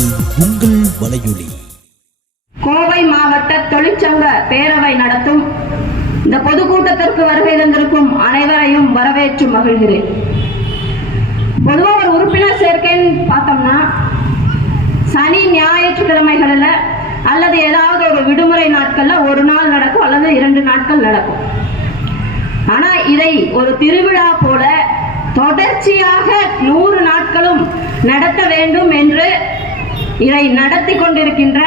இது உங்கள் வலையொலி. கோவை மாவட்ட தொழிற்சங்க பேரவை நடத்தும். இந்த பொதுக்கூட்டத்திற்கு வருகை தந்திருக்கும் அனைவரையும் வரவேற்று மகிழ்கிறேன். பொதுவாக ஒரு உறுப்பினர் சேர்க்கைன்னு பார்த்தோம்னா சனி ஞாயிற்றுக்கிழமைகளில் அல்லது ஏதாவது ஒரு விடுமுறை நாட்கள்ல ஒரு நாள் நடக்கும் அல்லது இரண்டு நாட்கள் நடக்கும். ஆனா இதை ஒரு திருவிழா போல தொடர்ச்சியாக நூறு நாட்களும் நடத்த வேண்டும் என்று இதை நடத்தி கொண்டிருக்கின்ற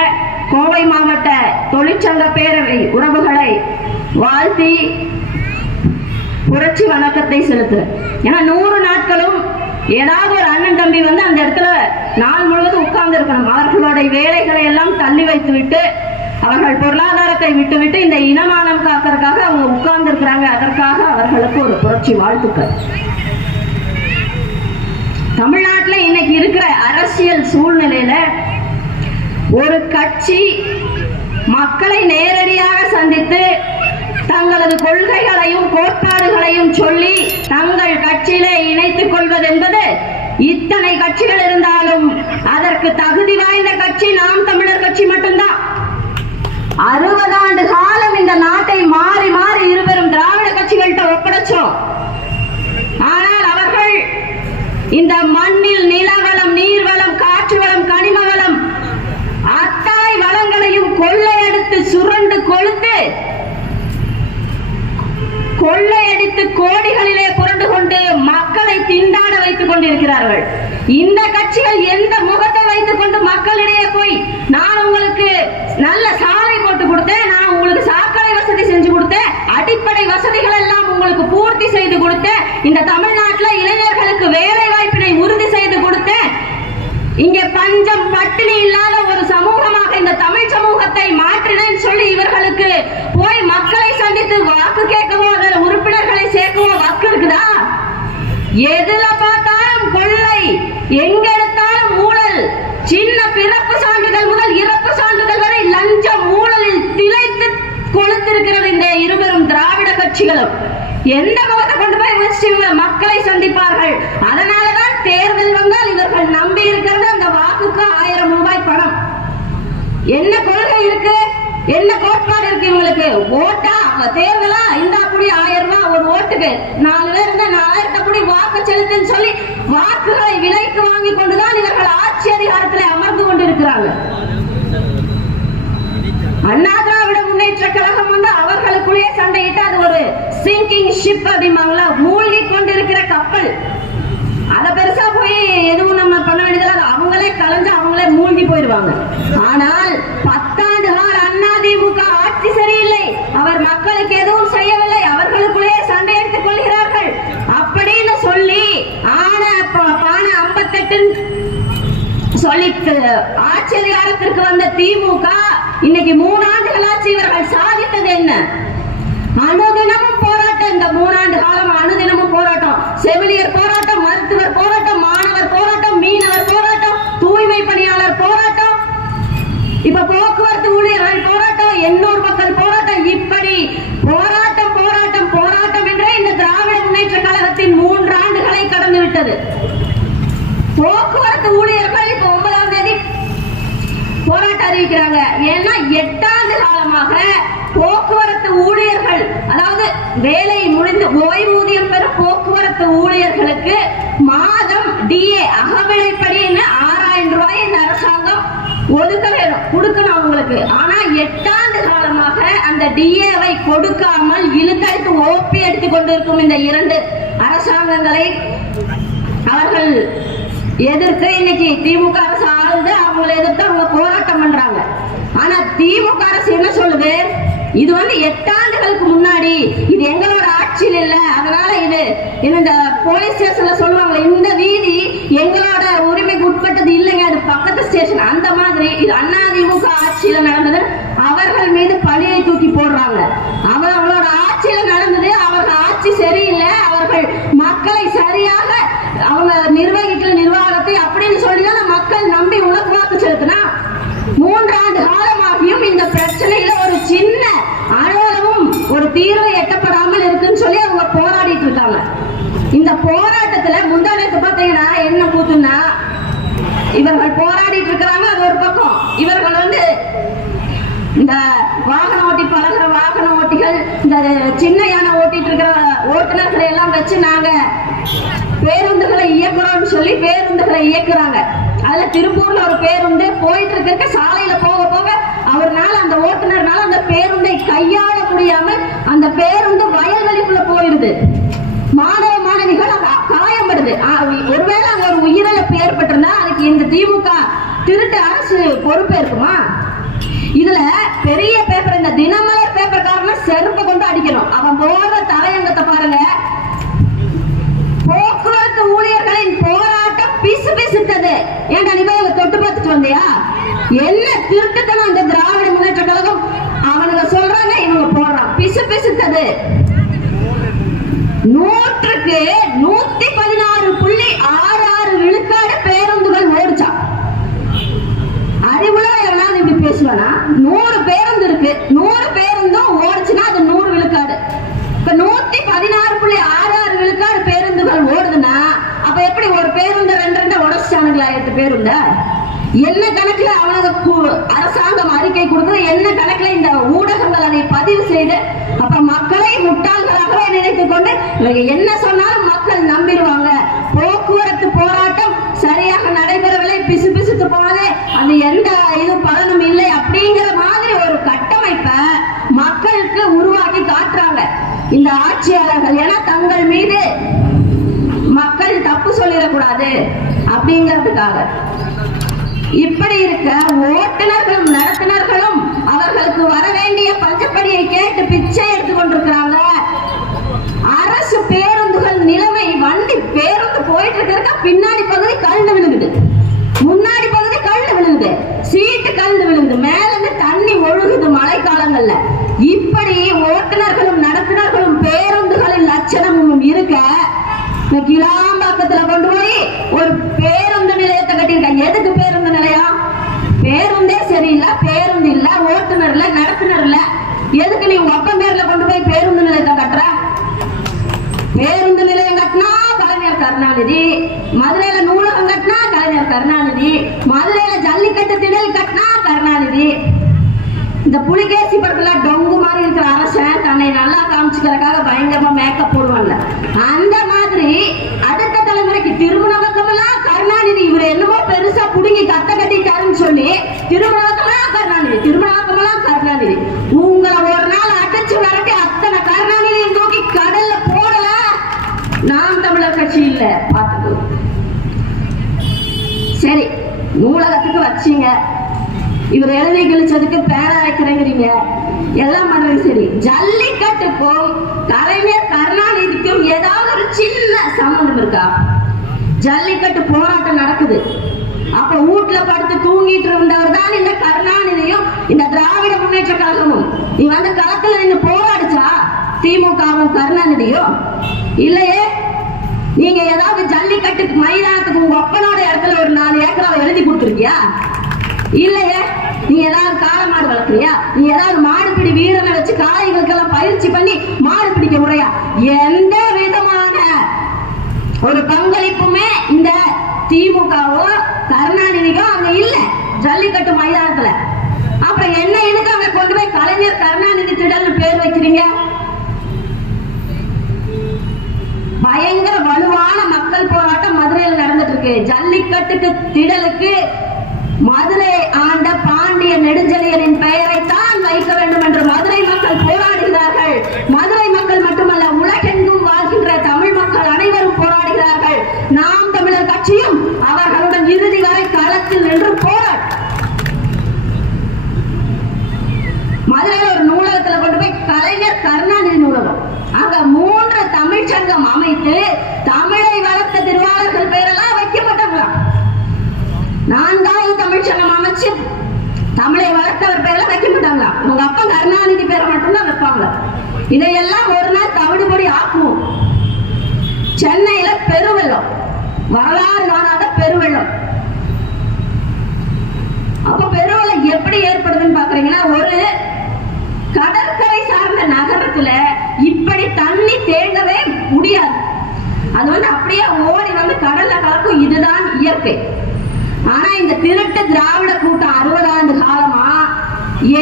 கோவை மாவட்ட தொழிற்சங்க பேரவை உறவுகளை வாழ்த்தி புரட்சி வணக்கத்தை செலுத்து. ஏன்னா நூறு நாட்களும் ஏதாவது ஒரு அண்ணன் தம்பி வந்து அந்த இடத்துல நாள் முழுவதும் உட்கார்ந்து இருக்கணும். அவர்களுடைய வேலைகளை எல்லாம் தள்ளி வைத்து விட்டு அவர்கள் பொருளாதாரத்தை விட்டுவிட்டு இந்த இனமானம் காக்கிறதுக்காக அவங்க உட்கார்ந்து இருக்கிறாங்க அதற்காக அவர்களுக்கு ஒரு புரட்சி வாழ்த்துக்கள். தமிழ்நாட்டில் இன்னைக்கு இருக்கிற அரசியல் சூழ்நிலையில ஒரு கட்சி மக்களை நேரடியாக சந்தித்து தங்களது கொள்கைகளையும் கோட்பாடுகளையும் சொல்லி தங்கள் கட்சியிலே இணைத்துக் கொள்வது என்பது இத்தனை கட்சிகள் இருந்தாலும் அதற்கு தகுதி வாய்ந்த கட்சி நாம் தமிழர் கட்சி மட்டும்தான். அறுபது ஆண்டு காலம் இந்த நாட்டை மாறி மாறி இருவரும் திராவிட கட்சிகள்கிட்ட ஒப்படைச்சோம். ஆனால் இந்த மண்ணில் நிலவளம் நீர்வளம் காற்று வளம் கனிம வளம் அத்தனை வளங்களையும் கொள்ளையடித்து சுரண்டு கொழுத்து கொள்ளையடித்து கோடிகளிலே புரண்டு கொண்டு மக்களை திண்டாட வைத்துக் கொண்டிருக்கிறார்கள். இந்த கட்சிகள் எந்த முகத்தை வைத்துக் கொண்டு மக்களிடையே போய் நான் உங்களுக்கு நல்ல சாலை போட்டு கொடுத்தேன் நான் உங்களுக்கு சாக்கடை வசதி செஞ்சு கொடுத்தேன் அடிப்படை வசதிகள் எல்லாம் உங்களுக்கு பூர்த்தி செய்து கொடுத்தேன் இந்த தமிழ்நாட்டில் இளைஞர்களுக்கு வேலை வாய்ப்பினை உறுதி செய்து கொடுத்தேன். இங்கே பஞ்சம் பட்டினி இல்லாத ஒரு சமூகமாக இந்த தமிழ் சமூகத்தை மாற்றினேன்னு சொல்லி இவர்களுக்கு போய் மக்களை சந்தித்து வாக்கு கேட்கவோ அதில் உறுப்பினர்களை சேர்க்கவோ வாக்கு இருக்குதா? எதுல பார்த்தாலும் கொள்ளை எங்க எடுத்தாலும் ஊழல் சின்ன பிறப்பு சான்றிதழ் முதல் இறப்பு சான்றிதழ் வரை லஞ்சம் ஊழலில் திளைத்து கொளுத்திருக்கிறது இந்த இருவரும் திராவிட கட்சிகளும் எந்த முகத்தை கொண்டு போய் வச்சு மக்களை சந்திப்பார்கள். அதனாலதான் தேர்தல் வந்தால் இவர்கள் நம்பி இருக்கிறது. அந்த வாக்குக்கு ஆயிரம் ரூபாய் பணம். என்ன கொள்கை இருக்கு? என்ன கோட்பாடு இருக்கு இவங்களுக்கு? ஓட்டா? தேர்தலா இந்த அப்படி ஆயிரம் ரூபாய் ஒரு ஓட்டுக்கு நாலு பேர் இருந்தா நாலாயிரத்தை கூடி வாக்கு செலுத்துன்னு சொல்லி வாக்குகளை விலைக்கு வாங்கி கொண்டுதான் இவர்கள் ஆட்சி அதிகாரத்தில் அமர்ந்து கொண்டிருக்கிறாங்க. அண்ணா திராவிட முன்னேற்ற கழகம் வந்து அவர்களுக்குள்ளேயே சண்டையிட்டு அது ஒரு சிங்கிங் ஷிப் அப்படிம்பாங்களா மூழ்கி கொண்டிருக்கிற கப்பல். அத பெருசா போய் எதுவும் நம்ம பண்ண வேண்டியதில்லை. அவங்களே கலைஞ்சு அவங்களே மூழ்கி போயிடுவாங்க. ஆனால் பத்தாண்டு கால அதிமுக ஆட்சி சரியில்லை. அவர் மக்களுக்கு எதுவும் செய்யவில்லை. அவர்களுக்குள்ளேயே சண்டை எடுத்துக் கொள்கிறார்கள். அப்படின்னு சொல்லி ஆன ப- பானை ஐம்பத்தெட்டு சொல்லி ஆட்சி அதிகாரத்திற்கு வந்த திமுக இன்னைக்கு மூணு ஆண்டுகளாச்சு இவர்கள் சாதித்தது என்ன? அனுதினமும் போராட்டம். இந்த மூணாண்டு காலம் அனுதினமும் போராட்டம். செவிலியர் போராட்டம் மருத்துவர் போராட்டம் மாணவர் போராட்டம் மீனவர் போராட்டம் தூய்மை பணியாளர் போராட்டம். இப்ப போக்குவரத்து ஊழியர்கள் போராட்டம் எண்ணூர் மக்கள் போராட்டம். இப்படி போராட்டம் போராட்டம் போராட்டம் என்றே இந்த திராவிட முன்னேற்ற கழகத்தின் மூன்று ஆண்டுகளை கடந்து விட்டது போக்குவரத்து ஊழியர்கள் இப்ப ஒன்பதாவது தேதி போராட்டம் அறிவிக்கிறாங்க. ஏன்னா எட்டாண்டு காலமாக போக்குவரத்து ஊழியர்கள் அதாவது வேலை முடிந்து ஓய்வூதியம் பெறும் போக்குவரத்து ஊழியர்களுக்கு மாதம் டிஏ அகவிலைப்படின்னு ஆறாயிரம் ரூபாய் இந்த அரசாங்கம் ஒதுக்க வேணும் கொடுக்கணும் அவங்களுக்கு. ஆனா எட்டாண்டு காலமாக அந்த டிஏவை கொடுக்காமல் இழுத்தடித்து ஓப்பி எடுத்துக் கொண்டிருக்கும் இந்த இரண்டு அரசாங்கங்களை அவர்கள் எதிர்த்து இன்னைக்கு திமுக அரசாங்கம் வந்து அவங்களை எதிர்த்து அவங்க போராட்டம் பண்றாங்க. ஆனா திமுக அரசு என்ன சொல்லுது? இது வந்து எட்டாண்டுகளுக்கு முன்னாடி இது எங்களோட ஆட்சியில் இல்ல. அதனால இது இது இந்த போலீஸ் ஸ்டேஷன்ல சொல்லுவாங்க இந்த வீதி எங்களோட உரிமைக்கு உட்பட்டது இல்லைங்க. அது பக்கத்து ஸ்டேஷன் அந்த மாதிரி இது அதிமுக ஆட்சியில நடந்தது. அவர்கள் மீது பழியை தூக்கி போடுறாங்க. அவர் அவங்களோட ஆட்சியில நடந்தது அவர்கள் ஆட்சி சரியில்லை. அவர்கள் மக்களை சரியாக அவங்க நிர்வகிக்கிற நிர்வாகத்தை அப்படின்னு சொல்லிதான் மக்கள் நம்பி உனக்கு வாக்கு செலுத்தினா. மூன்றாண்டு காலமாகியும் இந்த பிரச்சனையில ஒரு சின்ன அளவும் ஒரு தீர்வு எட்டப்படாமல் இருக்குன்னு சொல்லி அவங்க போராடிட்டு இருக்காங்க. இந்த போராட்டத்துல முந்தானத்து பாத்தீங்கன்னா என்ன கூத்துன்னா இவர்கள் போராடிட்டு இருக்கிறாங்க அது ஒரு பக்கம். இவர்கள் வந்து இந்த வாகன ஓட்டி பழகிற வாகன ஓட்டிகள் இந்த சின்ன ஓட்டுநர்களை எல்லாம் வச்சு நாங்க பேருந்துகளை இயக்குறோம்னு சொல்லி பேருந்துகளை இயக்குறாங்க. அதுல திருப்பூர்ல ஒரு பேருந்து போயிட்டு இருக்க சாலையில போக போக அவர்னால அந்த ஓட்டுநர்னால அந்த பேருந்தை கையாள முடியாம அந்த பேருந்து வயல்வெளிக்குள்ள போயிடுது. மாணவ மாணவிகள் காயப்படுது ஒருவேளை அங்க ஒரு உயிரிழப்பு ஏற்பட்டிருந்தா அதுக்கு இந்த திமுக திருட்டு அரசு பொறுப்பேற்குமா? இதுல பெரிய பேப்பர் இந்த தினமலர் பேப்பர்காரன செருப்பை கொண்டு அடிக்கணும். அவன் போற தலையங்கத்தை பாருங்க. போக்குவரத்து ஊழியர்களின் போராட்டம் பிசு பிசுத்தது. ஏன்டா நீ போய் தொட்டு பார்த்துட்டு வந்தியா? என்ன திருட்டுத்தனம் இந்த திராவிட முன்னேற்ற கழகம்? அவனுங்க சொல்றாங்க இவங்க போடுறான். பிசு பிசுத்தது. நூற்றுக்கு நூத்தி பதினாறு புள்ளி ஆறு ஆறு விழுக்காடு பேருந்துகள் ஓடிச்சான் அறிவுள்ள எவனாவது இப்படி பேசுவானா நூறு பேருந்து இருக்கு நூறு பேருந்தும் ஓடுச்சுன்னா அது நூறு விழுக்காடு இப்ப நூத்தி பதினாறு புள்ளி ஆறு ஆறு விழுக்காடு பேருந்துகள் ஓடுதுன்னா அப்ப எப்படி ஒரு பேருந்து ரெண்டு ரெண்டு உடச்சானுங்களா பேருந்த என்ன கணக்குல அவனுக்கு அரசாங்கம் அறிக்கை கொடுக்குற என்ன கணக்குல இந்த ஊடகங்கள் அதை பதிவு செய்து அப்ப மக்களை முட்டாள்களாகவே நினைத்துக் கொண்டு இவங்க என்ன சொன்னாலும் மக்கள் நம்பிடுவாங்க. போக்குவரத்து போராட்டம் சரியாக நடைபெறவில்லை பிசு பிசுத்து போனதே அது எந்த இது பலனும் இல்லை அப்படிங்கிற மாதிரி ஒரு கட்டமைப்பை மக்களுக்கு உருவாக்கி காட்டுறாங்க. இந்த ஆட்சியாளர்கள் ஏன்னா தங்கள் மீது மக்கள் தப்பு சொல்லிடக்கூடாது. அப்படிங்கிறதுக்காக. இப்படி இருக்க ஓட்டுநர்களும் நடத்துனர்களும் அவர்களுக்கு வர வேண்டிய பஞ்சப்படியை கேட்டு பிச்சை எடுத்துக் கொண்டிருக்கிறாங்க. அரசு பேருந்துகள் நிலைமை வண்டி பேருந்து போயிட்டு இருக்கிறக்க பின்னாடி பகுதி கழுந்து விழுகுது முன்னாடி பகுதி கழுந்து விழுகுது சீட்டு கழுந்து விழுகுது மேல இருந்து தண்ணி ஒழுகுது மழை காலங்கள்ல இப்படி ஓட்டுநர்களும் நடத்துனர்களும் பேருந்துகளின் லட்சணமும் இருக்க கிளாம்பாக்கத்துல கொண்டு போய் ஒரு பேருந்து நிலையத்தை கட்டியிருக்காங்க எதுக்கு பேருந்து நிலையம் பேருந்தே சரியில்லை பேருந்து இல்ல ஓட்டுநர் இல்ல நடத்துனர் இல்ல. எதுக்கு நீ உங்க அப்பன் பேர்ல கொண்டு போய் பேருந்து நிலையத்தை கட்டுற? பேருந்து நிலையம் கட்டினா கலைஞர் கருணாநிதி மதுரையில நூலகம் கட்டினா கலைஞர் கருணாநிதி மதுரையில ஜல்லிக்கட்டு திடல் கட்டினா கருணாநிதி. இந்த புலிகேசி படத்துல டொங்கு மாதிரி இருக்கிற அரசன் தன்னை நல்லா காமிச்சுக்கிறதுக்காக பயங்கரமா மேக்கப் போடுவாங்க அந்த மாதிரி அடுத்த தலைமுறைக்கு திருமணவக்கமெல்லாம் கருணாநிதி இவர் என்னமோ பெருசா புடுங்கி கத்த கட்டிட்டாருன்னு சொல்லி திருமணவக்கமெல்லாம் கருணாநிதி திருமணவக்கமெல்லாம் கருணாநிதி. உங்களை ஒரு நாள் அடைச்சு வரட்டி அத்தனை கருணாநிதியை தூக்கி கடல்ல போடல? நாம் தமிழர் கட்சி இல்ல பாத்துக்கோ சரி நூலகத்துக்கு வச்சீங்க. இவர் எழுதி கிழிச்சதுக்கு பேர வைக்கிறேங்கிறீங்க. எல்லாம் பண்ணுறது சரி. ஜல்லிக்கட்டுக்கும் கலைஞர் கருணாநிதிக்கும் ஏதாவது ஒரு சின்ன சம்பந்தம் இருக்கா? ஜல்லிக்கட்டு போராட்டம் நடக்குது. அப்ப வீட்டுல படுத்து தூங்கிட்டு இருந்தவர் தான் இந்த கருணாநிதியும் இந்த திராவிட முன்னேற்ற கழகமும். நீ வந்து களத்துல நின்று போராடிச்சா? திமுகவும் கருணாநிதியும்? இல்லையே. நீங்க ஏதாவது ஜல்லிக்கட்டு மைதானத்துக்கு உங்க ஒப்பனோட இடத்துல ஒரு நாலு ஏக்கராவை எழுதி கொடுத்துருக்கியா? இல்லையே. நீ ஏதாவது காளை மாடு வளர்க்குறியா? நீ ஏதாவது மாடுபிடி வீரனை வச்சு காளைகளுக்கெல்லாம் பயிற்சி பண்ணி மாடு பிடிக்க முறையா? எந்த விதமான ஒரு பங்களிப்புமே இந்த திமுகவோ கருணாநிதிக்கோ அங்க இல்ல. ஜல்லிக்கட்டு மைதானத்துல. அப்புறம் என்ன எதுக்கு அங்க கொண்டு போய் கலைஞர் கருணாநிதி திடல்னு பேர் வைக்கிறீங்க? பயங்கர வலுவான மக்கள் போராட்டம் மதுரையில் நடந்துட்டு இருக்கு. ஜல்லிக்கட்டுக்கு திடலுக்கு மதுரை ஆண்ட பாண்டிய நெடுஞ்செழியனின் பெயரை தான் வைக்க வேண்டும் என்று மதுரை மக்கள் போராடுகிறார்கள். மதுரை மக்கள் மட்டுமல்ல உலகெங்கும் வாழ்கின்ற தமிழ் மக்கள் அனைவரும் போராடுகிறார்கள். நாம் தமிழர் கட்சியும் அவர்களுடன் இறுதி வரை களத்தில் நின்று போராடு. மதுரையில் ஒரு நூலகத்துல கொண்டு போய் கலைஞர் கருணாநிதி நூலகம். அங்க மூன்று தமிழ்ச்சங்கம் அமைத்து தமிழை வளர்த்த திருவாளர்கள் பெயரெல்லாம் வைக்கப்பட்டவங்களாம். நான்காவது தமிழ்ச்சங்கம் அமைச்சு தமிழை வளர்த்தவர் பேர்ல வைக்க மாட்டாங்களா உங்க அப்பா கருணாநிதி பேரை மட்டும்தான் வைப்பாங்க இதையெல்லாம் ஒரு நாள் தவிடுபடி ஆக்குவோம். சென்னையில பெருவெள்ளம். வரலாறு காணாத பெருவெள்ளம். அப்ப பெருவெள்ளம் எப்படி ஏற்படுதுன்னு பாக்குறீங்கன்னா ஒரு கடற்கரை சார்ந்த நகரத்துல இப்படி தண்ணி தேங்கவே முடியாது. அது வந்து அப்படியே ஓடி வந்து கடல்ல கலக்கும் இதுதான் இயற்கை. ஆனா இந்த திருட்டு திராவிட கூட்டம் அறுபது ஆண்டு காலமா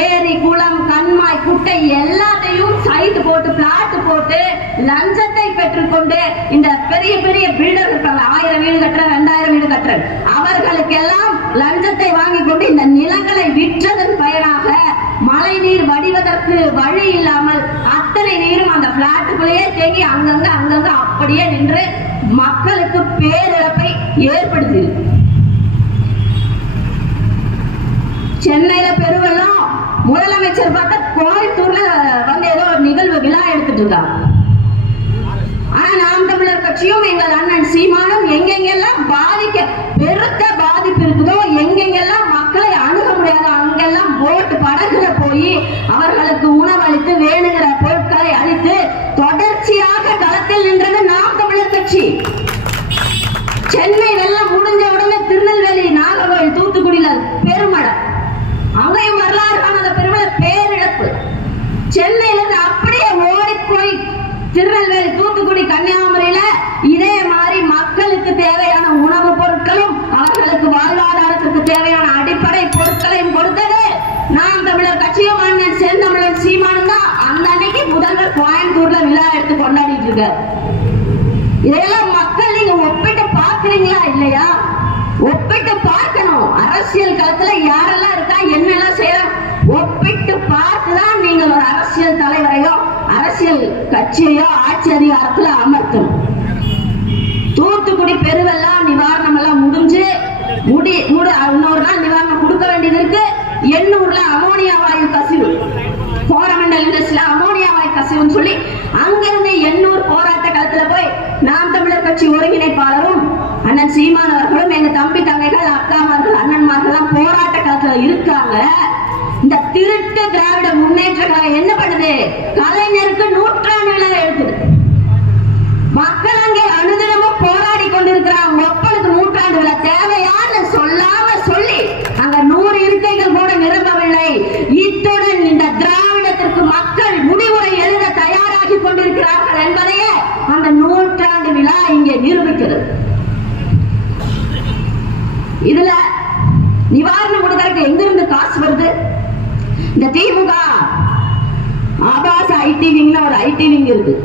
ஏரி குளம் கண்மாய் குட்டை எல்லாத்தையும் சைட் போட்டு பிளாட் போட்டு லஞ்சத்தை பெற்றுக்கொண்டு இந்த பெரிய பெரிய பில்டர் இருப்பாங்க. ஆயிரம் வீடு கட்டுற ரெண்டாயிரம் வீடு கட்டுற அவர்களுக்கெல்லாம் லஞ்சத்தை வாங்கி கொண்டு இந்த நிலங்களை விற்றதன் பயனாக மழை நீர் வடிவதற்கு வழி இல்லாமல் அத்தனை நீரும் அந்த பிளாட்டுக்குள்ளேயே தேங்கி அங்கங்க அங்கங்க அப்படியே நின்று மக்களுக்கு பேரிழப்பை ஏற்படுத்தி சென்னையில பெருவெல்லாம் முதலமைச்சர் பார்த்தா கோயம்புத்தூர்ல வந்து ஏதோ ஒரு நிகழ்வு விழா எடுத்துட்டு இருக்காங்க. ஆனா நாம் தமிழர் கட்சியும் எங்கள் அண்ணன் சீமானும் எங்கெங்கெல்லாம் பாதிக்க பெருத்த பாதிப்பு இருக்குதோ எங்கெங்கெல்லாம் மக்களை அணுக முடியாத அங்கெல்லாம் போட்டு படகுல போய் அவர்களுக்கு உணவளித்து வேணுங்கிற பொருட்களை அளித்து தொடர்ச்சியாக களத்தில் நின்றது நாம் தமிழர் கட்சி. சென்னை வெள்ளம் முடிஞ்ச உடனே திருநெல்வேலி நாகர்கோவில் தூத்துக்குடியில பெருமழை அங்கேயும் வரலாறு காணாத பெருமழை பேரிழப்பு சென்னையில இருந்து அப்படியே ஓடி போய் திருநெல்வேலி தூத்துக்குடி கன்னியாகுமரியில இதே மாதிரி மக்களுக்கு தேவையான உணவுப் பொருட்களும் அவர்களுக்கு வாழ்வாதாரத்துக்கு தேவையான அடிப்படை பொருட்களையும் கொடுத்தது நாம் தமிழர் கட்சியும் அண்ணன் செந்தமிழர் சீமானும் தான் அந்த அன்னைக்கு முதல்வர் கோயம்புத்தூர்ல விழா எடுத்து இதையெல்லாம் இதெல்லாம் மக்கள் நீங்க ஒப்பிட்டு பாக்குறீங்களா இல்லையா? ஒப்பிட்டு பார்க்கணும். அரசியல் களத்துல யாரெல்லாம் இருக்கா என்னெல்லாம் செய்யறோம் ஒப்பிட்டு பார்த்துதான் நீங்கள் ஒரு அரசியல் தலைவரையோ அரசியல் கட்சியையோ ஆட்சி அதிகாரத்துல அமர்த்தணும். தூத்துக்குடி பெருவெல்லாம் நிவாரணம் எல்லாம் முடிஞ்சு முடி முடி இன்னொரு நாள் நிவாரணம் கொடுக்க வேண்டியது இருக்கு. எண்ணூர்ல அமோனியா வாயு கசிவு. கோரமண்டல் இண்டஸ்ட்ரியில அமோனியா கசிவுன்னு சொல்லி அங்கிருந்து எண்ணூர் போராட்ட களத்துல போய் நாம் தமிழர் கட்சி ஒருங்கிணைப்பாளரும் அண்ணன் சீமான் அவர்களும் எங்க தம்பி தங்கைகள் அக்காமார்கள் அண்ணன்மார்கள் போராட்ட களத்துல இருக்காங்க. இந்த திருட்டு திராவிட முன்னேற்ற கழகம் என்ன பண்ணுது? கலைஞருக்கு நூற்றாண்டு விழா மக்கள் அங்கே அனுதினமும் போராடி கொண்டிருக்கிறாங்க ஒப்பனுக்கு நூற்றாண்டு விழா தேவையான்னு சொல்லாம சொல்லி அங்க நூறு இருக்கைகள் கூட நிரம்பவில்லை இத்துடன் இந்த திராவிடத்திற்கு மக்கள் முடிவுரை எழுத தயாராகி கொண்டிருக்கிறார்கள் என்பதையே அந்த நூற்றாண்டு விழா இங்கே நிரூபிக்கிறது. இதுல நிவாரணம் கொடுக்கறதுக்கு எங்கிருந்து காசு வருது? இந்த திமுக ஆபாச ஐடி விங்ல ஒரு ஐடி விங் இருக்கு.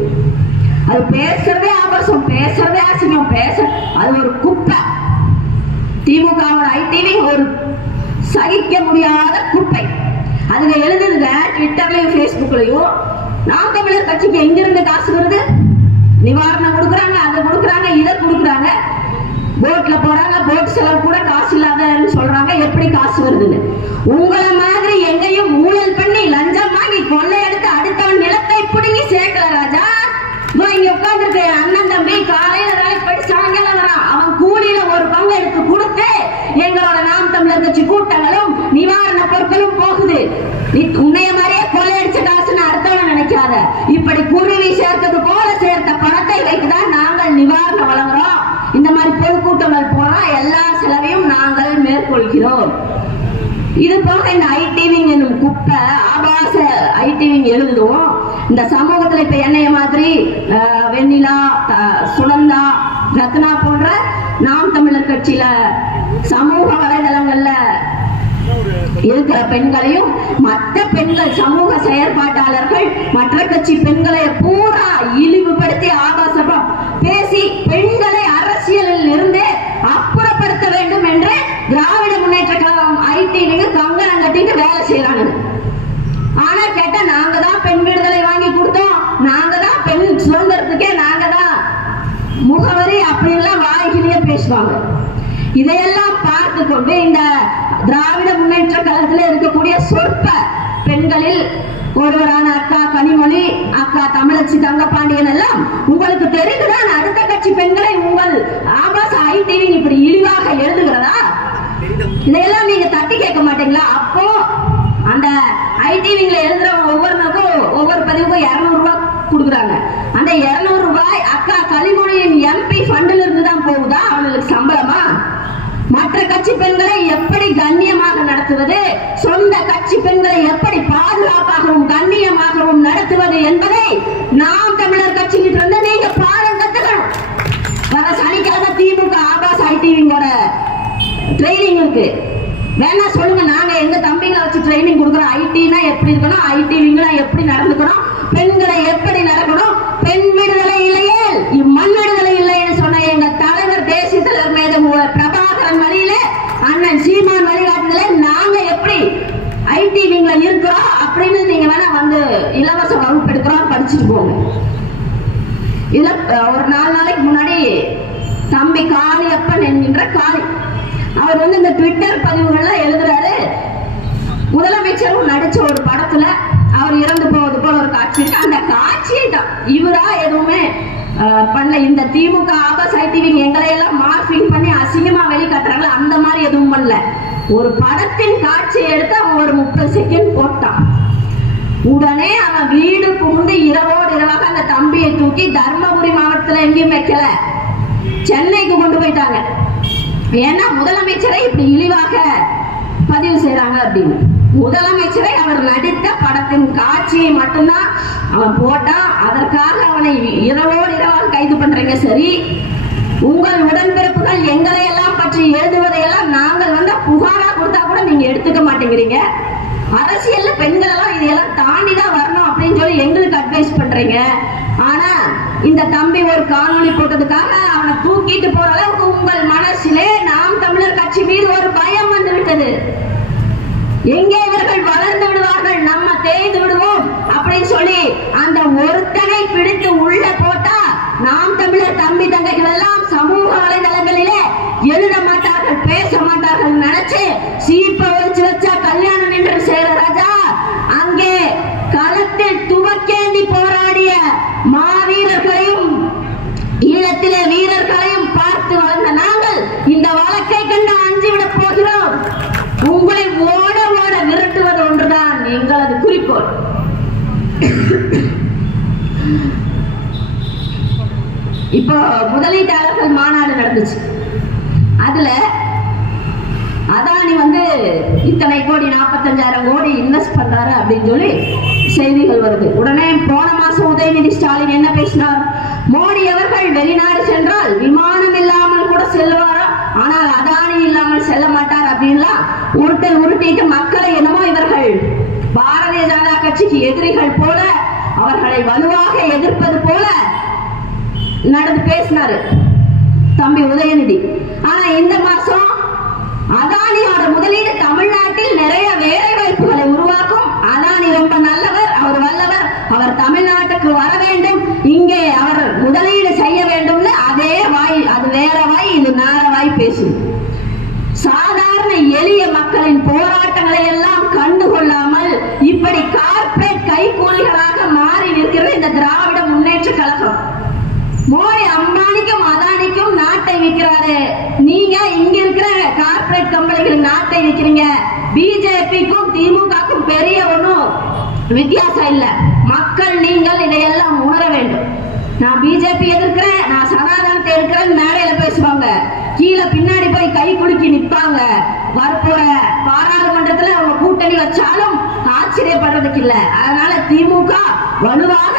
அது பேசுறதே ஆபாசம் பேசுறதே அசிங்கம் பேச அது ஒரு குப்பை. திமுகவோட ஐடி விங் ஒரு சகிக்க முடியாத குப்பை. அதுல எழுதுதுங்க ட்விட்டர்லயும் ஃபேஸ்புக்லயும் நாம் தமிழர் கட்சிக்கு எங்கிருந்து காசு வருது? நிவாரணம் கொடுக்குறாங்க அதை கொடுக்குறாங்க இதை கொடுக்குறாங்க. போட்ல போறாங்க போட் செலவு கூட காசு இல்லாதன்னு சொல்றாங்க எப்படி காசு வருதுன்னு. உங்களை மாதிரி எங்கேயும் ஊழல் பண்ணி லஞ்சம் வாங்கி கொள்ளை எடுத்து அடுத்தவன் நிலத்தை பிடுங்கி சேர்க்கல ராஜா. இதோ இங்க உட்கார்ந்துருக்க அண்ணன் தம்பி காலையில வேலைக்கு போயிட்டு சாயங்காலம் வரான். அவன் கூலியில ஒரு பங்கு எடுத்து கொடுத்து எங்களோட நாம் தமிழர் கட்சி கூட்டங்களும் நிவாரண பொருட்களும் போகுது. நீ இப்படி குருவி சேர்த்தது போல சேர்த்த பணத்தை வைத்துதான் நாங்கள் நிவாரணம் வழங்குறோம். இந்த மாதிரி பொதுக்கூட்டங்கள் போனா எல்லா செலவையும் நாங்கள் மேற்கொள்கிறோம். இது போக இந்த ஐடிவிங் என்னும் குப்பை ஆபாச ஐடிவிங் எழுதுவோம். இந்த சமூகத்துல இப்ப என்னைய மாதிரி வெண்ணிலா சுனந்தா ரத்னா போன்ற நாம் தமிழர் கட்சியில சமூக இருக்கிற பெண்களையும் மற்ற பெண்கள் சமூக செயற்பாட்டாளர்கள் மற்ற கட்சி பெண்களை பூரா இழிவுபடுத்தி ஆபாசமா பேசி பெண்களை அரசியலில் இருந்து அப்புறப்படுத்த வேண்டும் என்று திராவிட முன்னேற்ற கழகம் ஐடி கங்கணம் கட்டிட்டு வேலை செய்யறாங்க ஆனா கேட்டா நாங்க தான் பெண் விடுதலை வாங்கி கொடுத்தோம். நாங்க தான் பெண் சுதந்திரத்துக்கே நாங்க தான் முகவரி அப்படின்லாம் வாய்கிலேயே பேசுவாங்க. இதையெல்லாம் பார்த்து கொண்டு இந்த திராவிட முன்னேற்ற கழகத்தில் இருக்கக்கூடிய சொற்ப பெண்களில் ஒருவரான அக்கா கனிமொழி அக்கா தமிழச்சி தங்கப்பாண்டியன் எல்லாம் உங்களுக்கு தெரிந்துதான் அடுத்த கட்சி பெண்களை உங்கள் ஆபாச ஐடிவி இப்படி இழிவாக எழுதுகிறதா? இதையெல்லாம் நீங்க தட்டி கேட்க மாட்டீங்களா? அப்போ அந்த ஐடிவிங்ல எழுதுறவங்க ஒவ்வொருத்தருக்கும் ஒவ்வொரு பதிவுக்கும் இருநூறு ரூபாய் கொடுக்குறாங்க. அந்த இருநூறு ரூபாய் அக்கா கனிமொழியின் எம்பி ஃபண்டில் இருந்து தான் போகுதா? அவங்களுக்கு சம்பளமா? மற்ற கட்சி பெண்களை எப்படி கண்ணியமாக நடத்துவது? சொந்த கட்சி பெண்களை எப்படி பாதுகாப்பாகவும் கண்ணியமாகவும் நடத்துவது என்பதை நாம் தமிழர் கட்சிகிட்ட இருந்து நீங்க பாடம் கத்துக்கணும். வர சனிக்கிழமை திமுக ஆபாஸ் ஐடிவிங்கோட ட்ரைனிங் இருக்கு. வேணா சொல்லுங்க நாங்க எங்க தம்பிங்களை வச்சு ட்ரைனிங் கொடுக்குறோம்? ஐடினா எப்படி இருக்கணும்? ஐடிவிங்களா எப்படி நடந்துக்கணும்? பெண்களை எப்படி நடக்கணும்? பெண் விடுதலை இல்லையே? இம்மண் விடுதலை இல்லைன்னு சொன்ன எங்க தலை தேசிய தலைவர் மேதம் பிரபாகரன் வழியில அண்ணன் சீமான் வழிகாட்டுதல நாங்க எப்படி ஐடி விங்ல இருக்கிறோம் அப்படின்னு நீங்க வேணா வந்து இலவச வகுப்பு எடுக்கிறோம் படிச்சுட்டு போங்க இதுல ஒரு நாலு நாளைக்கு முன்னாடி தம்பி காளியப்பன் என்கின்ற காளி. அவர் வந்து இந்த ட்விட்டர் பதிவுகள்ல எழுதுறாரு. முதலமைச்சரும் நடிச்ச ஒரு படத்துல அவர் இறந்து போவது போல ஒரு காட்சி இருக்கு. அந்த காட்சியை தான் இவரா எதுவுமே பண்ணல. இந்த திமுக ஆபாஸ் ஐடிவிங் எங்களை எல்லாம் மார்பிங் பண்ணி அசிங்கமா வெளிக்காட்டுறாங்களா அந்த மாதிரி எதுவும் பண்ணல. ஒரு படத்தின் காட்சியை எடுத்து அவன் ஒரு முப்பது செகண்ட் போட்டான். உடனே அவன் வீடு புகுந்து இரவோடு இரவாக அந்த தம்பியை தூக்கி தர்மபுரி மாவட்டத்துல எங்கேயும் வைக்கல. சென்னைக்கு கொண்டு போயிட்டாங்க. ஏன்னா முதலமைச்சரை இப்படி இழிவாக பதிவு செய்யறாங்க அப்படின்னு. முதலமைச்சரை அவர் நடித்த படத்தின் காட்சியை மட்டும்தான் அவன் போட்டான் அதற்காக அவனை இரவோடு இரவாக கைது பண்றீங்க சரி. உங்கள் உடன்பிறப்புகள் எங்களை எல்லாம் பற்றி எழுதுவதையெல்லாம் நாங்கள் வந்து புகாரா கொடுத்தா கூட நீங்க எடுத்துக்க மாட்டேங்கிறீங்க. அரசியல்ல பெண்கள் எல்லாம் இதையெல்லாம் தாண்டி தான் வரணும் அப்படின்னு சொல்லி எங்களுக்கு அட்வைஸ் பண்றீங்க. ஆனா இந்த தம்பி ஒரு காணொலி போட்டதுக்காக அவனை தூக்கிட்டு போற அளவுக்கு உங்கள் மனசிலே நாம் தமிழர் கட்சி மீது ஒரு பயம் வந்து விட்டது எங்கே இவர்கள் வளர்ந்து விடுவார்கள் நம்ம தேய்ந்து விடுவோம் அப்படின்னு சொல்லி அந்த ஒருத்தனை பிடித்து உள்ள போட்ட நாம் தமிழர் தம்பி தங்கைகள் எல்லாம் சமூக வலைதளங்களிலே எழுத மாட்டார்கள் பேச மாட்டார்கள் நினைச்சு சீப்ப ஒழிச்சு வச்சா கல்யாணம் என்று சேர ராஜா அங்கே களத்தில் துவக்கேந்தி போராடிய மாவீரர்களையும் ஈழத்திலே வீரர்களையும் பார்த்து வளர்ந்த நாங்கள் இந்த வழக்கை கண்டு அஞ்சு விட போகிறோம் உங்களை ஓட ஓட விரட்டுவது ஒன்றுதான் எங்களது குறிக்கோள் இப்போ முதலீட்டாளர்கள் மாநாடு நடந்துச்சு. அதுல அதானி வந்து இத்தனை கோடி நாற்பத்தஞ்சாயிரம் கோடி இன்வெஸ்ட் பண்றாரு அப்படின்னு சொல்லி செய்திகள் வருது. உடனே போன மாசம் உதயநிதி ஸ்டாலின் என்ன பேசினார்? மோடி அவர்கள் வெளிநாடு சென்றால் விமானம் இல்லாமல் கூட செல்வாரா ஆனால் அதானி இல்லாமல் செல்ல மாட்டார் அப்படின்லாம் உருட்டல் உருட்டிட்டு மக்களை என்னமோ இவர்கள் பாரதிய ஜனதா கட்சிக்கு எதிரிகள் போல அவர்களை வலுவாக எதிர்ப்பது போல நடந்து பேசினாரு. தம்பி உதயநிதி. ஆனா இந்த மாசம் அதானியோட முதலீடு தமிழ்நாட்டில் நிறைய வேலை வாய்ப்புகளை உருவாக்க அதானி ரொம்ப நல்லவர் அவர் வல்லவர் அவர் தமிழ்நாட்டுக்கு வர வேண்டும் இங்கே அவர் முதலீடு செய்ய வேண்டும்னு அதே வாய் அது வேற வாய் இது வேற வாய் பேசும் சாதாரண எளிய மக்களின் போராட்டங்களை எல்லாம் கண்டுகொள்ளாமல் இப்படி கார்ப்பரேட் கைகூலிகளாக மாறி நிற்கிறது இந்த திராவிட முன்னேற்ற கழகம் மோடி அம்பானிக்கும் அதானிக்கும் நாட்டை விற்கிறாரு நீங்க இங்க இருக்கிற கார்ப்பரேட் கம்பெனிகளுக்கு நாட்டை பிஜேபிக்கும் திமுகக்கும் பெரிய ஒன்றும் வித்தியாசம் இல்ல. மக்கள் நீங்கள் இதையெல்லாம் உணர வேண்டும். நான் பிஜேபி எதிர்க்கிறேன் நான் சனாதனத்தை எதிர்க்கிறேன் மேடையில பேசுவாங்க. கீழே பின்னாடி போய் கை குலுக்கி நிப்பாங்க. வரப்போற பாராளுமன்றத்துல அவங்க கூட்டணி வச்சாலும் ஆச்சரியப்படுறதுக்கு இல்ல. அதனால திமுக வலுவாக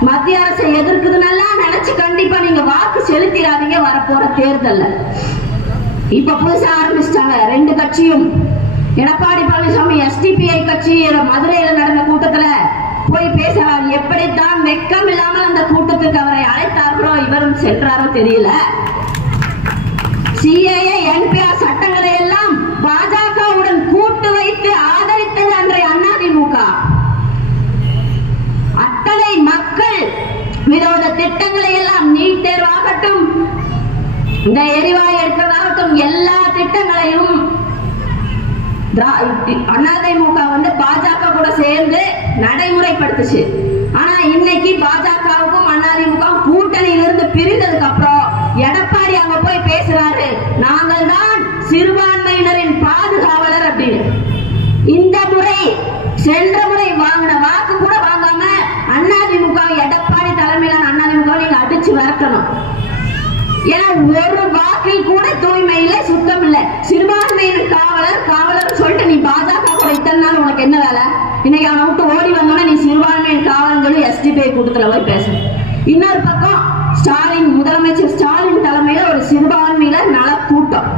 மத்திய அரசை எதிர்க்குதுனால நினைச்சு கண்டிப்பா நீங்க வாக்கு செலுத்திடாதீங்க வரப்போற தேர்தல்ல. இப்ப புதுசா ஆரம்பிச்சிட்டாங்க. ரெண்டு கட்சியும். எடப்பாடி பழனிசாமி எஸ்டிபிஐ கட்சி மதுரையில நடந்த கூட்டத்துல போய் பேசுறார். எப்படித்தான் வெக்கம் இல்லாமல் அந்த கூட்டத்துக்கு அவரை அழைத்தார்களோ இவரும் சென்றாரோ தெரியல. சிஏஏ என்பிஆர் சட்டங்களை எல்லாம் பாஜகவுடன் கூட்டு வைத்து ஆதரித்தது அன்றைய அதிமுக அத்தனை மக்கள் விரோத திட்டங்களை எல்லாம் நீட் தேர்வாகட்டும் இந்த எரிவாயு எடுக்கிறதாகட்டும் எல்லா திட்டங்களையும் அதிமுக வந்து பாஜக கூட சேர்ந்து நடைமுறைப்படுத்துச்சு. ஆனா இன்னைக்கு பாஜகவுக்கும் அதிமுக கூட்டணியிலிருந்து பிரிந்ததுக்கு அப்புறம் எடப்பாடி அங்க போய் பேசுறாரு. நாங்கள் தான் சிறுபான்மையினரின் பாதுகாவலர் அப்படின்னு. இந்த முறை சென்ற முறை வாங்கின வாக்கு கூட வாங்காம அதிமுக எடப்பாடி தலைமையிலான அதிமுக நீங்க அடிச்சு விரட்டணும். ஏன்னா ஒரு வாக்கில் கூட தூய்மை இல்லை சுத்தம் இல்லை. சிறுபான்மையின் காவலர் காவலர் சொல்லிட்டு நீ பாஜக இத்தனை நாள் உனக்கு என்ன வேலை? இன்னைக்கு அவனை விட்டு ஓடி வந்தோன்னா நீ சிறுபான்மையின் காவலர்களும் சொல்லி எஸ்டிபிஐ கூட்டத்துல போய் பேசணும். இன்னொரு பக்கம் ஸ்டாலின் முதலமைச்சர் ஸ்டாலின் தலைமையில ஒரு சிறுபான்மையில நல கூட்டம்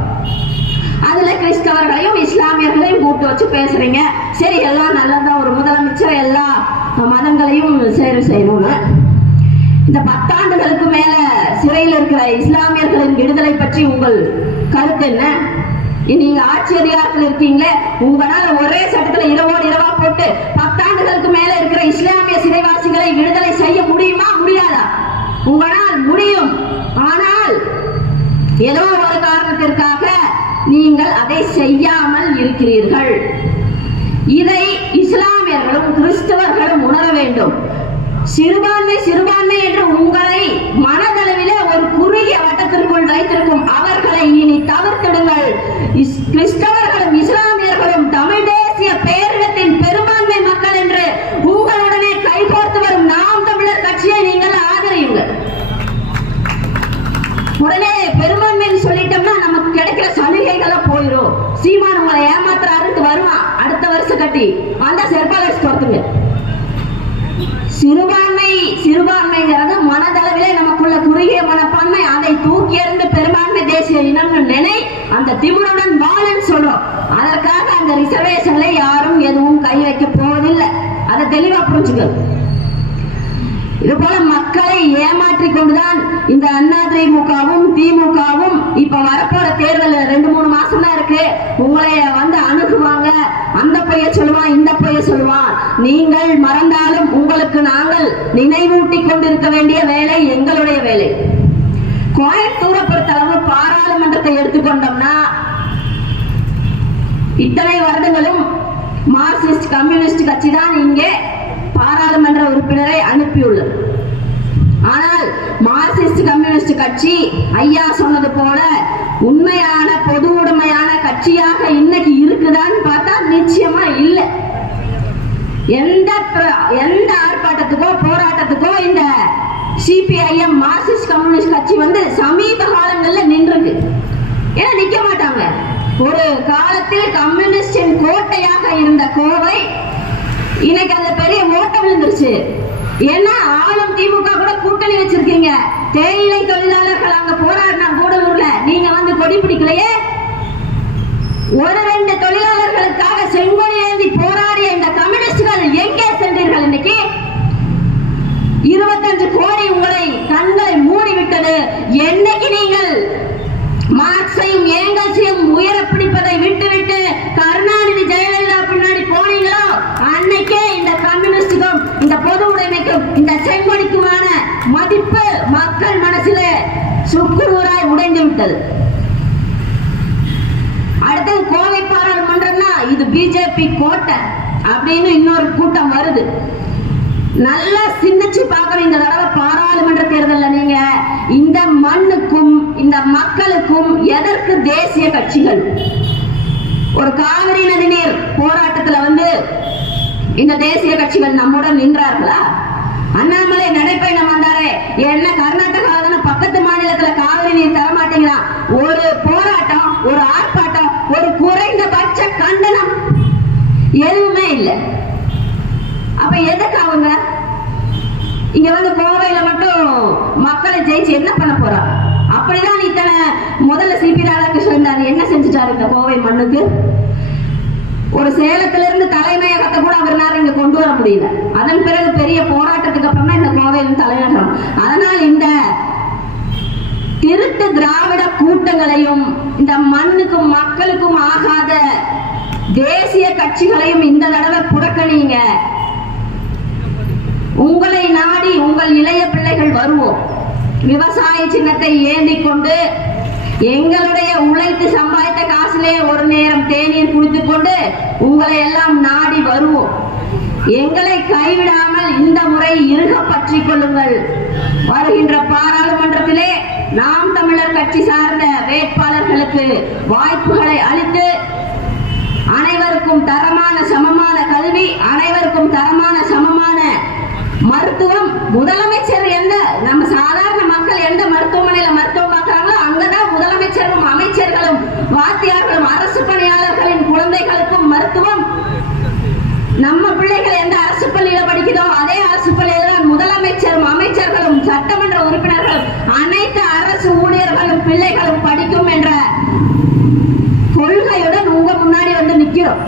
அதுல கிறிஸ்தவர்களையும் இஸ்லாமியர்களையும் கூட்டு வச்சு பேசுறீங்க. சரி எல்லாம் நல்லதான் ஒரு முதலமைச்சர் எல்லா மதங்களையும் சேர்வு செய்யணும்னு. இந்த பத்தாண்டுகளுக்கு மேல சிறையில் இருக்கிற இஸ்லாமியர்களின் விடுதலை பற்றி உங்கள் கருத்து என்ன? நீங்க ஆட்சி இருக்கீங்களே உங்களால ஒரே சட்டத்துல இரவோடு இரவா போட்டு பத்தாண்டுகளுக்கு மேல இருக்கிற இஸ்லாமிய சிறைவாசிகளை விடுதலை செய்ய முடியுமா முடியாதா? உங்களால் முடியும். ஆனால் ஏதோ ஒரு காரணத்திற்காக நீங்கள் அதை செய்யாமல் இருக்கிறீர்கள். இதை இஸ்லாமியர்களும் கிறிஸ்தவர்களும் உணர வேண்டும். சிறுபான்மை சிறுபான்மை என்று உங்களை மனதளவிலே ஒரு குறுகிய வட்டத்திற்குள் வைத்திருக்கும் அவர்களை இனி தவிர்த்திடுங்கள். இஸ்- கிறிஸ்தவர்களும் இஸ்லாமியர்களும் தமிழ் தேசிய பேரிடத்தின் பெரும்பான்மை மக்கள் என்று உங்களுடனே கைகோர்த்து வரும் நாம் தமிழர் கட்சியை நீங்கள் ஆதரியுங்கள். உடனே பெரும்பான்மைன்னு சொல்லிட்டோம்னா நமக்கு கிடைக்கிற சலுகைகள்லாம் போயிடும் சீமான் உங்களை ஏமாத்துறாருன்ட்டு வருவான். அடுத்த வருஷம் கட்டி அந்த செருப்பால் துரத்துங்க. சிறுபான்மை சிறுபான்மைங்கிறது மனதளவிலே நமக்குள்ள குறுகிய மனப்பான்மை அதை தூக்கி எறிந்து பெரும்பான்மை தேசிய இனம்னு நினை அந்த திமுருடன் வாழன்னு சொல்றோம். அதற்காக அந்த ரிசர்வேஷன்ல யாரும் எதுவும் கை வைக்க போவதில்லை. அதை தெளிவா புரிஞ்சுக்கணும். இது போல மக்களை ஏமாற்றிக் கொண்டுதான் இந்த அண்ணா திமுகவும் திமுகவும் இப்ப வரப்போற தேர்தல் ரெண்டு மூணு மாசம் தான் இருக்கு. உங்களை வந்து அணுகுவாங்க. அந்த பைய சொல்லுவான் இந்த பைய சொல்லுவான் நீங்கள் மறந்தாலும் உங்களுக்கு நாங்கள் நினைவூட்டி கொண்டிருக்க வேண்டிய வேலை எங்களுடைய வேலை. கோயம்புத்தூரை பொறுத்தளவு பாராளுமன்றத்தை எடுத்துக்கொண்டோம்னா இத்தனை வருடங்களும் மார்க்சிஸ்ட் கம்யூனிஸ்ட் கட்சி தான் இங்கே பாராளுமன்ற உறுப்பினரை அனுப்பியுள்ளது ஆனால் மார்க்சிஸ்ட் கம்யூனிஸ்ட் கட்சி ஐயா சொன்னது போல உண்மையான பொது உடைமையான கட்சியாக இன்னைக்கு இருக்குதான்னு பார்த்தா நிச்சயமா இல்லை. எந்த எந்த ஆர்ப்பாட்டத்துக்கோ போராட்டத்துக்கோ இந்த சிபிஐஎம் மார்க்சிஸ்ட் கம்யூனிஸ்ட் கட்சி வந்து சமீப காலங்களில் நின்றுருக்கு. ஏன்னா நிக்க மாட்டாங்க. ஒரு காலத்தில் கம்யூனிஸ்டின் கோட்டையாக இருந்த கோவை இன்னைக்கு அந்த பெரிய ஓட்டம் விழுந்துருச்சு. ஏன்னா ஆளும் திமுக கூட கூட்டணி வச்சிருக்கீங்க? தேயிலை தொழிலாளர்கள் அங்க போராடினா கூடலூர்ல. நீங்க வந்து கொடி பிடிக்கலையே? ஒரு ரெண்டு தொழிலாளர்களுக்காக செங்கொடி ஏந்தி போராடிய இந்த கம்யூனிஸ்டுகள் எங்கே சென்றீர்கள் இன்னைக்கு? இருபத்தஞ்சு கோடி உங்களை கண்களை மூடிவிட்டது. என்னைக்கு நீங்கள் மார்க்சையும் ஏங்கல்ஸையும் உயர பிடிப்பதை விட்டுவிட்டு கருணாநிதி ஜெயலலிதா பின்னாடி போனீங்களோ அன்னைக்கே இந்த கம்யூனிஸ்டுக்கும் இந்த பொது உடைமைக்கும் இந்த செங்கொடிக்குமான மதிப்பு மக்கள் மனசில சுக்குநூறாய் அடுத்தது கோவை பாராளுமன்றம்னா இது பிஜேபி கோட்டை அப்படின்னு இன்னொரு கூட்டம் வருது. நல்லா சிந்திச்சு பார்க்கணும். இந்த தடவை பாராளுமன்ற தேர்தல்ல நீங்க இந்த மண்ணுக்கும் இந்த மக்களுக்கும் எதற்கு தேசிய கட்சிகள்? ஒரு காவிரி நதி நீர் போராட்டத்துல வந்து இந்த தேசிய கட்சிகள் நம்முடன் நின்றார்களா? அண்ணாமலை நடைப்பயணம் வந்தாரே என்ன கர்நாடக தானே பக்கத்து மாநிலத்துல காவிரி நீர் தர மாட்டேங்கிறான் ஒரு போராட்டம் ஒரு ஆர்ப்பாட்டம் ஒரு குறைந்தபட்ச கண்டனம் எதுவுமே இல்லை. அப்ப எதுக்கு அவங்க? இங்க வந்து கோவையில மட்டும் மக்களை ஜெயிச்சு என்ன பண்ண போறா? அப்படிதான் இத்தனை முதல்ல சிபி ராதாகிருஷ்ணன் இருந்தாரு. என்ன செஞ்சுட்டாரு இந்த கோவை மண்ணுக்கு? ஒரு சேலத்துல இருந்து தலைமையகத்தை கூட அவர்னால இங்க கொண்டு வர முடியல. அதன் பிறகு பெரிய போராட்டத்துக்கு அப்புறமா இந்த கோவையில் தலைநகரம். அதனால் இந்த திருட்டு திராவிட கூட்டங்களையும் இந்த மண்ணுக்கும் மக்களுக்கும் ஆகாத தேசிய கட்சிகளையும் இந்த தடவை புறக்கணிங்க உங்களை நாடி உங்கள் இளைய பிள்ளைகள் வருவோம். விவசாய சின்னத்தை ஏந்தி கொண்டு எங்களுடைய உழைத்து சம்பாதித்த காசிலே ஒரு நேரம் தேநீர் குடித்துக் கொண்டு உங்களை எல்லாம் நாடி வருவோம். எங்களை கைவிடாமல் இந்த முறை இருக பற்றிக் கொள்ளுங்கள். வருகின்ற பாராளுமன்றத்திலே நாம் தமிழர் கட்சி சார்ந்த வேட்பாளர்களுக்கு வாய்ப்புகளை அளித்து அனைவருக்கும் தரமான சமமான கல்வி அனைவருக்கும் தரமான சமமான மருத்துவம். முதலமைச்சர் எந்த நம்ம சாதாரண மக்கள் எந்த மருத்துவமனையில மருத்துவம் பார்க்கறாங்களோ அங்கதான் முதலமைச்சரும் அமைச்சர்களும் வாத்தியார்களும் அரசு பணியாளர்களின் குழந்தைகளுக்கும் மருத்துவம். நம்ம பிள்ளைகள் எந்த அரசு பள்ளியில படிக்கிறோம் அதே அரசு பள்ளியில தான் முதலமைச்சரும் அமைச்சர்களும் சட்டமன்ற உறுப்பினர்களும் அனைத்து அரசு ஊழியர்களும் பிள்ளைகளும் படி என்ற கொள்கை தெரியும்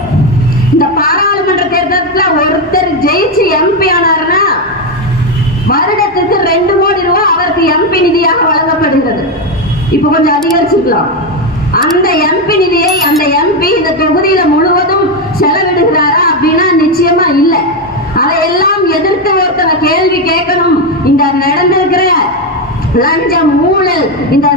இந்த பாராளுமன்ற தேர்தலுக்குள்ள ஒருத்தர் ஜெயிச்சு எம்பி ஆனார்னா வருடத்துக்கு ரெண்டு கோடி ரூபாய் அவருக்கு எம்பி நிதியாக வழங்கப்படுகிறது. இப்ப கொஞ்சம் அதிகரிச்சுக்கலாம். அந்த எம்பி நிதியை அந்த எம்பி இந்த தொகுதியில முழுவதும் செலவிடுகிறாரா அப்படின்னா நிச்சயமா இல்ல. அதையெல்லாம் எதிர்த்து ஒருத்தனை கேள்வி கேட்கணும். இந்த நடந்திருக்கிற லஞ்சம் ஊழல் இந்த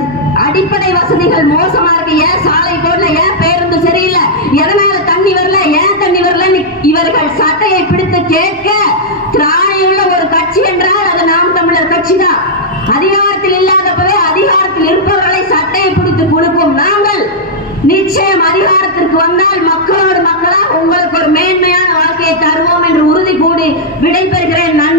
அடிப்படை வசதிகள் மோசமா இருக்கு. ஏன் சாலை போடல? ஏன் பேருந்து சரியில்லை? எதனால தண்ணி வரல? ஏன் தண்ணி வரல? இவர்கள் சட்டையை பிடித்து கேட்க திராணியுள்ள ஒரு கட்சி என்றால் அது நாம் தமிழர் கட்சி தான் அதிகாரத்தில் இல்லாதப்பவே அதிகாரத்தில் இருப்பவர்களை சட்டையை பிடித்து கொடுக்கும் நாங்கள். நிச்சயம் அதிகாரத்திற்கு வந்தால் மக்களோடு மக்களாக உங்களுக்கு ஒரு மேன்மையான வாழ்க்கையை தருவோம் என்று உறுதி கூடி விடைபெறுகிறேன். நன்றி.